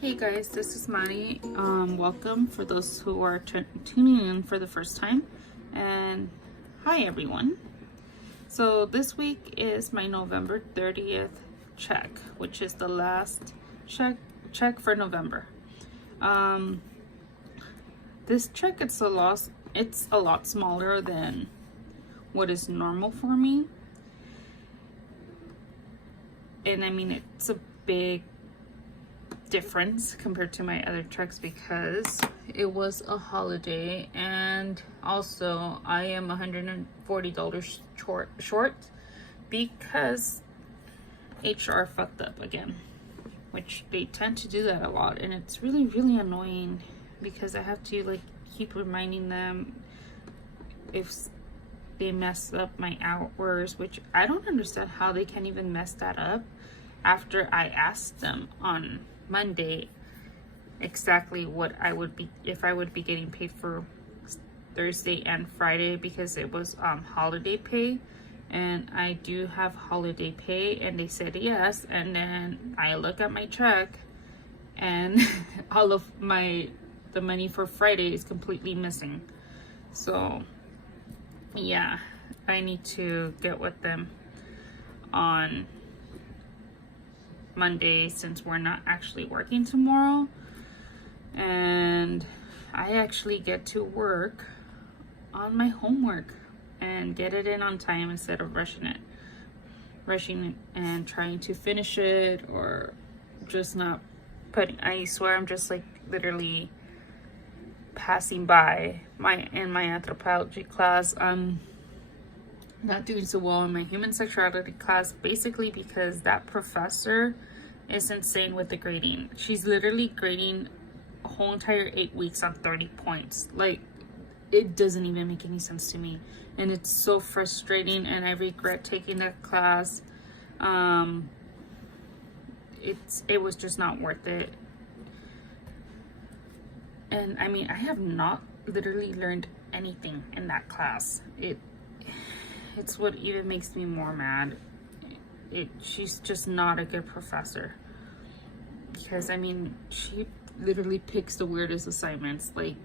Hey guys, this is Maddie. Welcome for those who are tuning in for the first time, and hi everyone. So this week is my November 30th check, which is the last check for November. This check it's a lot smaller than what is normal for me, and I mean it's a big difference compared to my other checks because it was a holiday, and also I am $140 short because HR fucked up again, which they tend to do that a lot, and it's really annoying because I have to like keep reminding them if they mess up my hours, which I don't understand how they can even mess that up after I asked them on Monday exactly what I would be, if I would be getting paid for Thursday and Friday, because it was holiday pay, and I do have holiday pay, and they said yes. And then I look at my check and all of the money for Friday is completely missing. So yeah, I need to get with them on Monday since we're not actually working tomorrow, and I actually get to work on my homework and get it in on time instead of rushing it and trying to finish it, or just not putting. I swear I'm just like literally passing by in my anthropology class. Not doing so well in my human sexuality class, basically because that professor is insane with the grading. She's literally grading a whole entire 8 weeks on 30 points. Like, it doesn't even make any sense to me, and it's so frustrating, and I regret taking that class. It was just not worth it. And I mean, I have not literally learned anything in that class. It's what even makes me more mad. She's just not a good professor, because I mean, she literally picks the weirdest assignments. Like,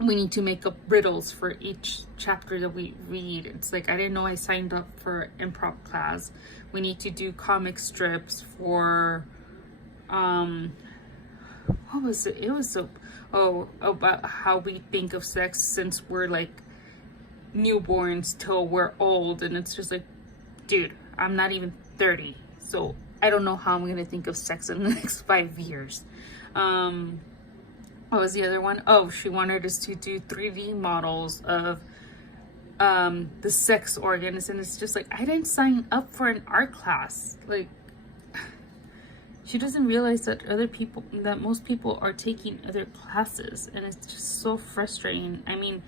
we need to make up riddles for each chapter that we read. It's like, I didn't know I signed up for improv class. We need to do comic strips for what was it? It was about how we think of sex since we're like newborns till we're old. And it's just like, dude, I'm not even 30, so I don't know how I'm gonna think of sex in the next 5 years. What was the other one? Oh, she wanted us to do 3D models of the sex organs, and it's just like, I didn't sign up for an art class. Like, she doesn't realize that most people are taking other classes, and it's just so frustrating. I mean,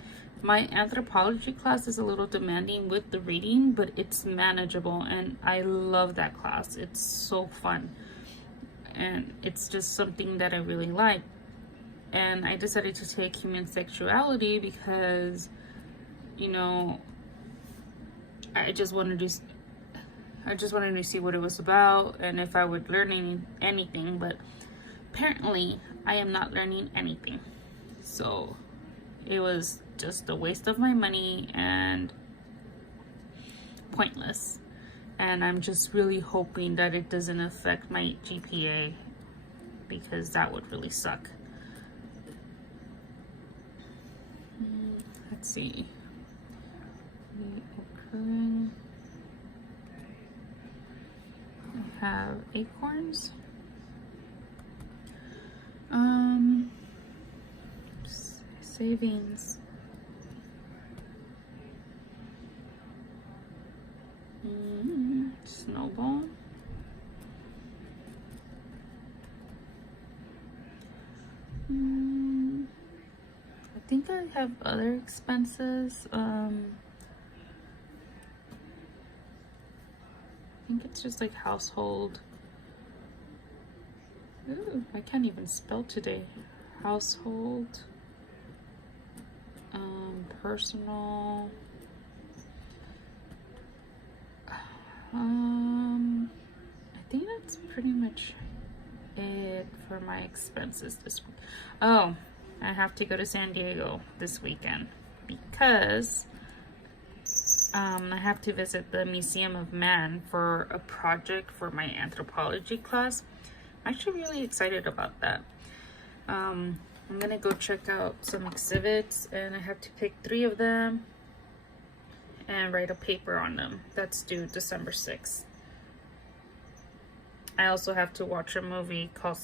my anthropology class is a little demanding with the reading, but it's manageable, and I love that class. It's so fun, and it's just something that I really like. And I decided to take human sexuality because, you know, I just wanted to see what it was about and if I would learn anything, but apparently I am not learning anything. So it was just a waste of my money and pointless. And I'm just really hoping that it doesn't affect my GPA, because that would really suck. Let's see. Reoccurring. I have acorns. Savings. Snowball. I think I have other expenses. I think it's just like household. Ooh, I can't even spell today. Household. Personal. I think that's pretty much it for my expenses this week. Oh, I have to go to San Diego this weekend because I have to visit the Museum of Man for a project for my anthropology class. I'm actually really excited about that. I'm gonna go check out some exhibits, and I have to pick 3 of them and write a paper on them. That's due December 6th. I also have to watch a movie called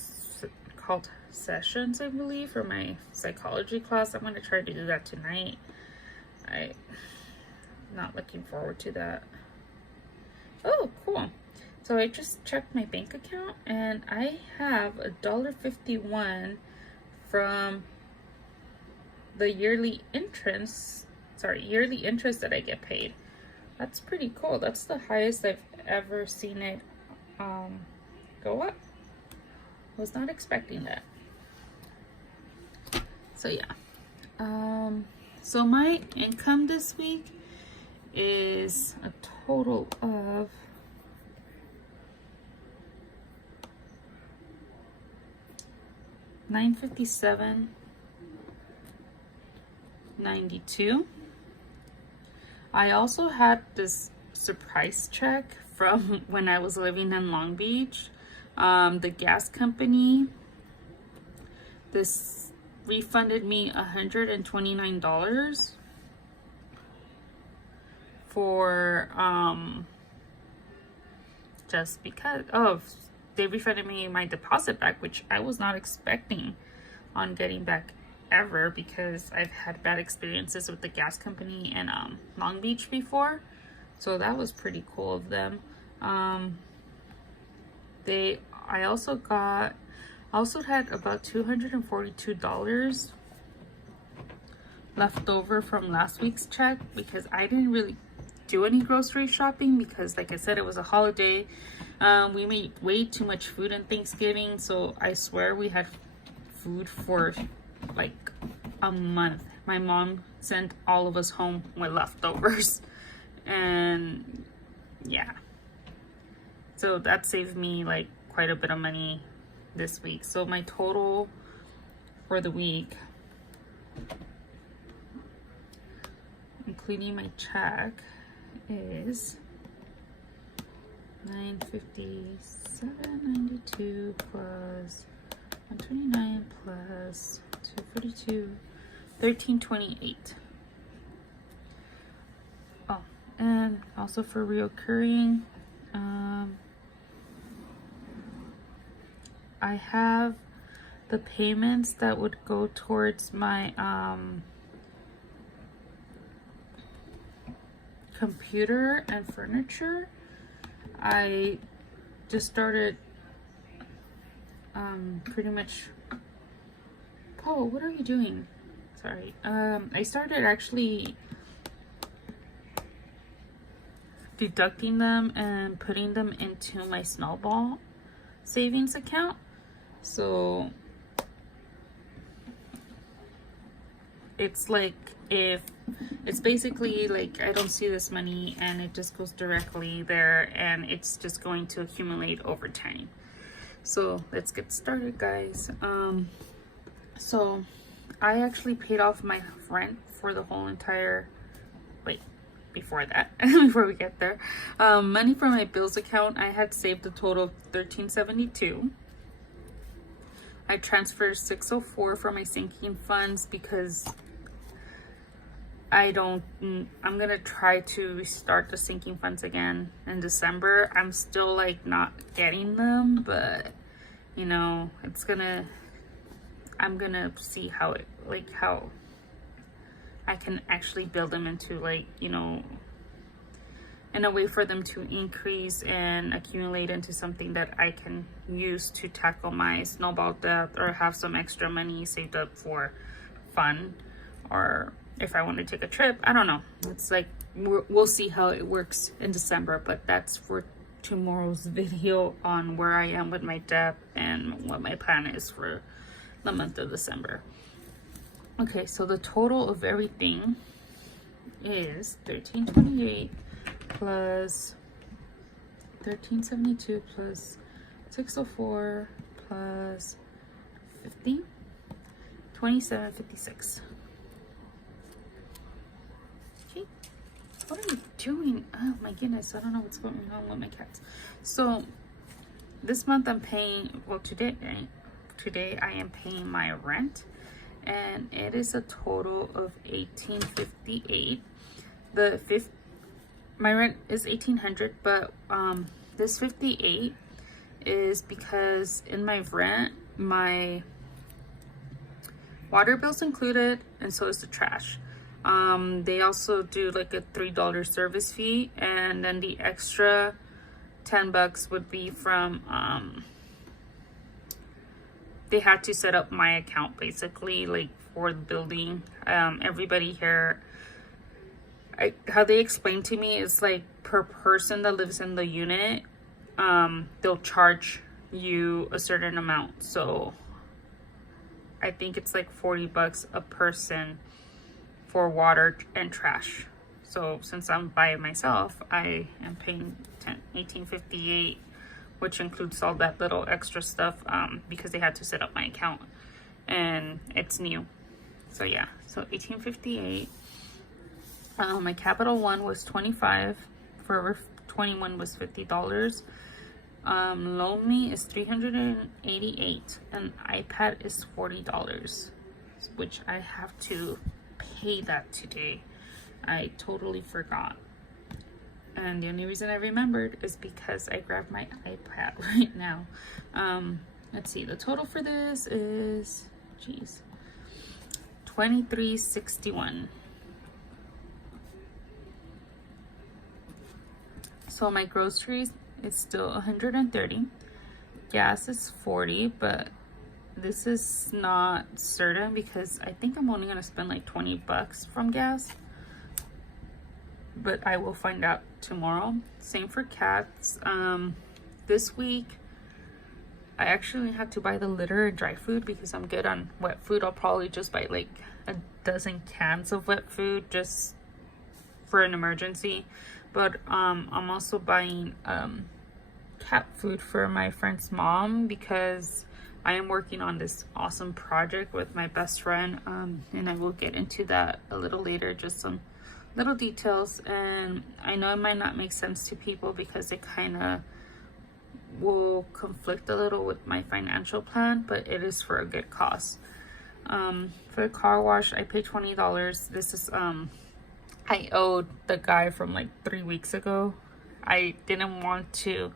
Sessions, I believe, for my psychology class. I'm gonna try to do that tonight. I'm not looking forward to that. Oh, cool. So I just checked my bank account, and I have $1.51 from the yearly interest that I get paid. That's pretty cool. That's the highest I've ever seen it go up. Was not expecting that. So yeah. So my income this week is a total of $957.92. I also had this surprise check from when I was living in Long Beach. The gas company, this refunded me $129 for just because they refunded me my deposit back, which I was not expecting on getting back ever, because I've had bad experiences with the gas company in Long Beach before. So that was pretty cool of them. I also had about $242 left over from last week's check, because I didn't really do any grocery shopping because, like I said, it was a holiday. We made way too much food on Thanksgiving, so I swear we had food for like a month. My mom sent all of us home with leftovers, and yeah, so that saved me like quite a bit of money this week. So my total for the week, including my check, is $957.92 plus 129 plus 242, $13.28. Oh, and also for reoccurring, I have the payments that would go towards my computer and furniture. I just started pretty much. Oh, what are you doing? Sorry. I started actually deducting them and putting them into my Snowball savings account. So it's like, if it's basically like I don't see this money and it just goes directly there, and it's just going to accumulate over time. So let's get started, guys. So I actually paid off my rent for the whole entire, before that, before we get there, money from my bills account, I had saved a total of $13.72. I transferred $604 from my sinking funds because I'm gonna try to restart the sinking funds again in December. I'm still like not getting them, but you know, I'm gonna see how I can actually build them into, like, you know, in a way for them to increase and accumulate into something that I can use to tackle my snowball debt, or have some extra money saved up for fun, or if I want to take a trip. I don't know. It's like, we'll see how it works in December, but that's for tomorrow's video on where I am with my debt and what my plan is for the month of December. Okay, so the total of everything is $13.28 plus $13.72 plus $604 plus $27.56. Okay, what are you doing? Oh my goodness, I don't know what's going on with my cats. So this month I'm paying, well, today I am paying my rent, and it is a total of $18.58. My rent is $1,800, but this $58 is because in my rent, my water bill's included, and so is the trash. They also do like a $3 service fee, and then the extra $10 would be from they had to set up my account basically, like for the building. Everybody here, how they explained to me is like per person that lives in the unit, they'll charge you a certain amount. So I think it's like $40 a person for water and trash. So since I'm by myself, I am paying $18.58, which includes all that little extra stuff, because they had to set up my account and it's new. So yeah, so $18.58. My Capital One was $25. Forever 21 was $50. Lonely is $388, and iPad is $40, which I have to pay that today. I totally forgot. And the only reason I remembered is because I grabbed my iPad right now. Let's see, the total for this is, geez, $23.61. So my groceries is still $130. Gas is $40, but this is not certain because I think I'm only gonna spend like $20 from gas. But I will find out tomorrow. Same for cats. This week I actually had to buy the litter and dry food because I'm good on wet food. I'll probably just buy like a dozen cans of wet food just for an emergency. But I'm also buying cat food for my friend's mom because I am working on this awesome project with my best friend, and I will get into that a little later, just some little details. And I know it might not make sense to people because it kind of will conflict a little with my financial plan, but it is for a good cause. For the car wash, I paid $20. This is I owed the guy from like 3 weeks ago. I didn't want to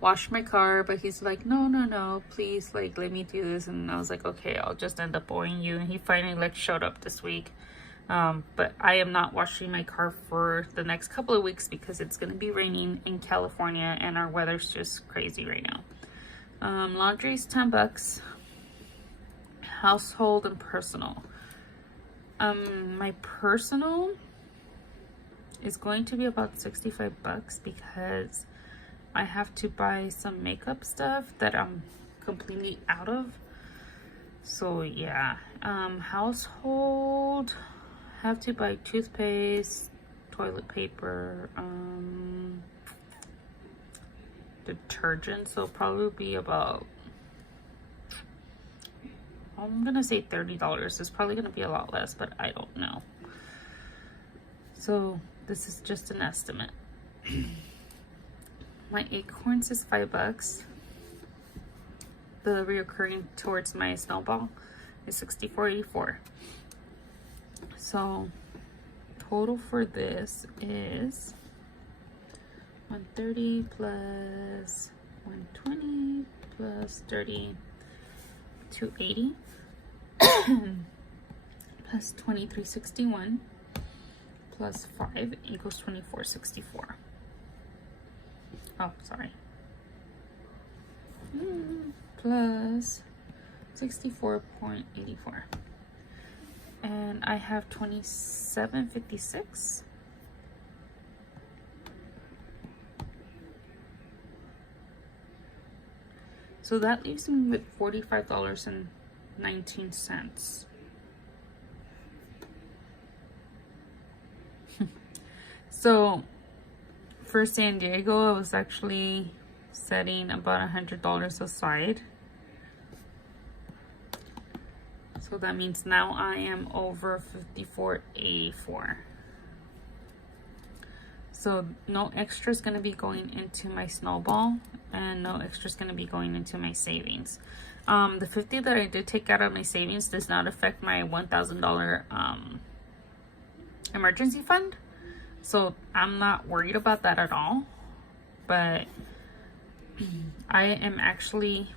wash my car, but he's like, no, please, like, let me do this. And I was like, okay, I'll just end up owing you. And he finally like showed up this week. But I am not washing my car for the next couple of weeks because it's going to be raining in California and our weather's just crazy right now. Laundry is $10. Household and personal. My personal is going to be about $65 because I have to buy some makeup stuff that I'm completely out of. So yeah, household, have to buy toothpaste, toilet paper, detergent. So probably be about, I'm gonna say $30. It's probably gonna be a lot less, but I don't know. So this is just an estimate. My acorns is $5. The reoccurring towards my snowball is $64.84. So total for this is $130 plus $120 plus $30, $280 plus $23.61 plus 5 equals $24.64. Oh, sorry. Plus 64.84. And I have $27.56. So that leaves me with $45.19. So for San Diego, I was actually setting about $100 aside. So that means now I am over 54.84. So no extra is going to be going into my snowball, and no extra is going to be going into my savings. The 50 that I did take out of my savings does not affect my $1,000 emergency fund. So I'm not worried about that at all. But I am actually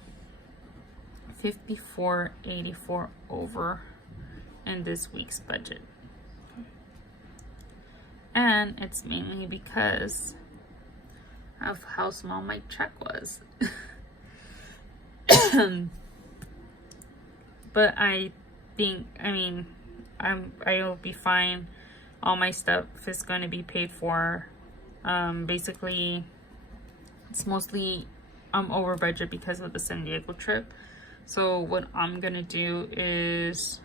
54.84 over in this week's budget. And it's mainly because of how small my check was. But I think, I'll be fine. All my stuff is going to be paid for. Basically, it's mostly over budget because of the San Diego trip. So what I'm going to do is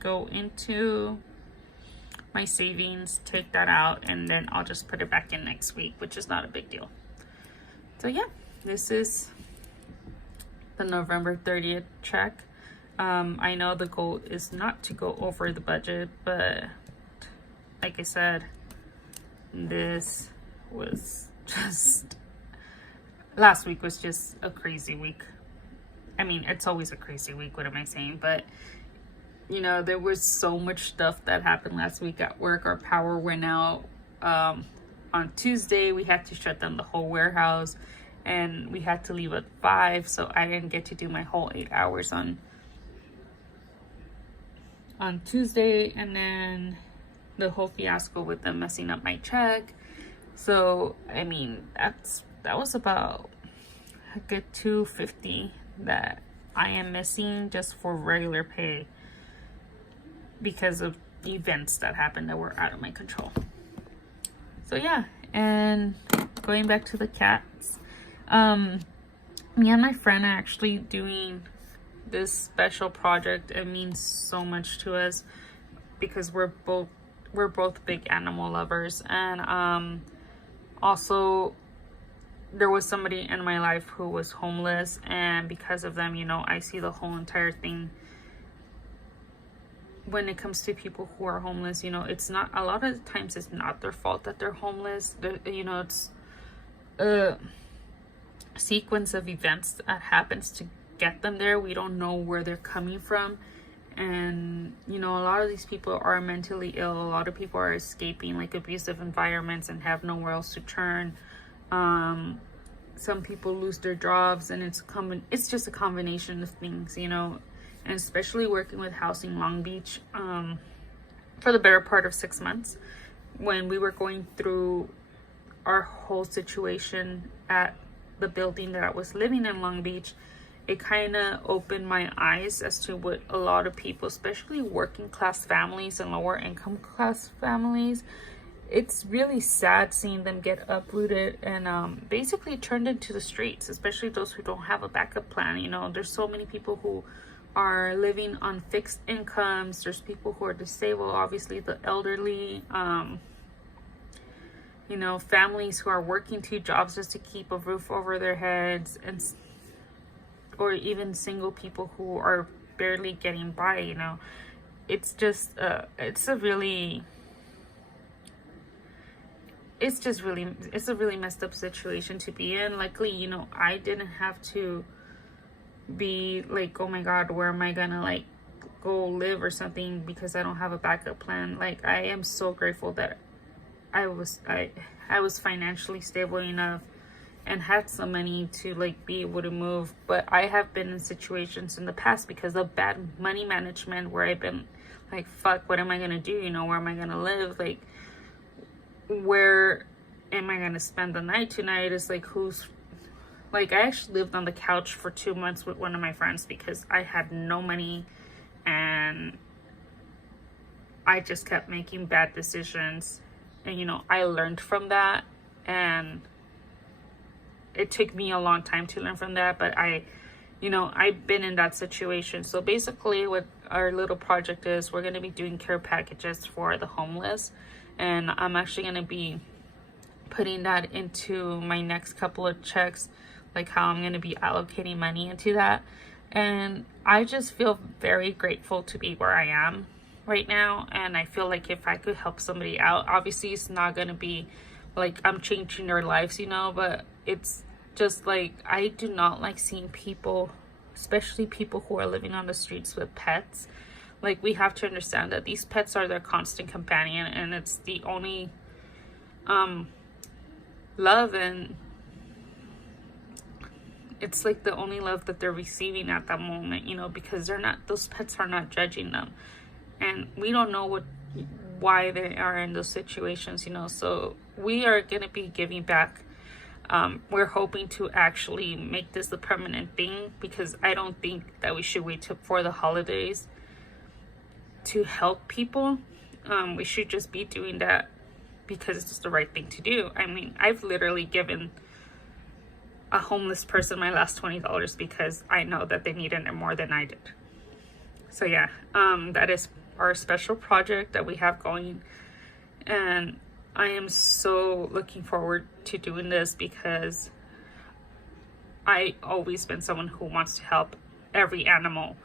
go into my savings, take that out, and then I'll just put it back in next week, which is not a big deal. So yeah, this is the November 30th check. I know the goal is not to go over the budget, but like I said, this was just, last week was just a crazy week. I mean, it's always a crazy week, what am I saying? But you know, there was so much stuff that happened last week at work. Our power went out on Tuesday. We had to shut down the whole warehouse, and we had to leave at 5, so I didn't get to do my whole 8 hours on Tuesday. And then the whole fiasco with them messing up my check. So I mean, that was about a good $250 that I am missing just for regular pay, because of events that happened that were out of my control. So yeah, and going back to the cats, me and my friend are actually doing this special project. It means so much to us because we're both big animal lovers, and also there was somebody in my life who was homeless, and because of them, you know, I see the whole entire thing. When it comes to people who are homeless, you know, it's not, a lot of times it's not their fault that they're homeless. You know, it's a sequence of events that happens to get them there. We don't know where they're coming from. And, you know, a lot of these people are mentally ill. A lot of people are escaping like abusive environments and have nowhere else to turn. Some people lose their jobs, and it's just a combination of things, you know. And especially working with Housing Long Beach for the better part of 6 months, when we were going through our whole situation at the building that I was living in Long Beach, it kind of opened my eyes as to what a lot of people, especially working class families and lower income class families, it's really sad seeing them get uprooted and basically turned into the streets, especially those who don't have a backup plan. You know, there's so many people who are living on fixed incomes. There's people who are disabled, obviously the elderly, you know, families who are working 2 jobs just to keep a roof over their heads, and or even single people who are barely getting by. You know, it's just it's a really messed up situation to be in. Luckily, you know, I didn't have to be like, oh my god, where am I gonna like go live or something, because I don't have a backup plan. Like, I am so grateful that I was financially stable enough and had some money to like be able to move. But I have been in situations in the past because of bad money management where I've been like, fuck, what am I gonna do? You know, where am I gonna live? Like, where am I gonna spend the night tonight? Is like, I actually lived on the couch for 2 months with one of my friends because I had no money, and I just kept making bad decisions. And, you know, I learned from that, and it took me a long time to learn from that, but I've been in that situation. So basically what our little project is, we're going to be doing care packages for the homeless, and I'm actually going to be putting that into my next couple of checks, like how I'm going to be allocating money into that. And I just feel very grateful to be where I am right now. And I feel like if I could help somebody out, obviously it's not going to be like I'm changing their lives, you know, but it's just like I do not like seeing people, especially people who are living on the streets with pets. Like, we have to understand that these pets are their constant companion, and it's the only love, and it's like the only love that they're receiving at that moment, you know, because those pets are not judging them, and we don't know why they are in those situations, you know. So we are going to be giving back. We're hoping to actually make this a permanent thing, because I don't think that we should wait for the holidays to help people. We should just be doing that because it's just the right thing to do. I mean, I've literally given a homeless person my last $20 because I know that they needed it more than I did. So yeah, that is our special project that we have going, and I am so looking forward to doing this because I always been someone who wants to help every animal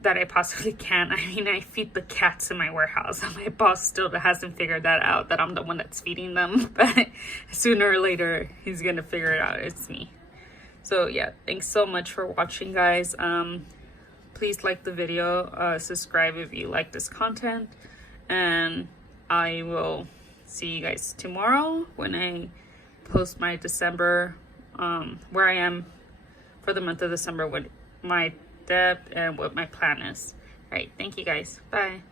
that I possibly can. I mean, I feed the cats in my warehouse, and my boss still hasn't figured that out, that I'm the one that's feeding them. But sooner or later, he's gonna figure it out. It's me. So yeah, thanks so much for watching, guys. Please like the video, subscribe if you like this content, and I will see you guys tomorrow when I post my December, where I am for the month of December, with my debt and what my plan is. All right, thank you guys. Bye.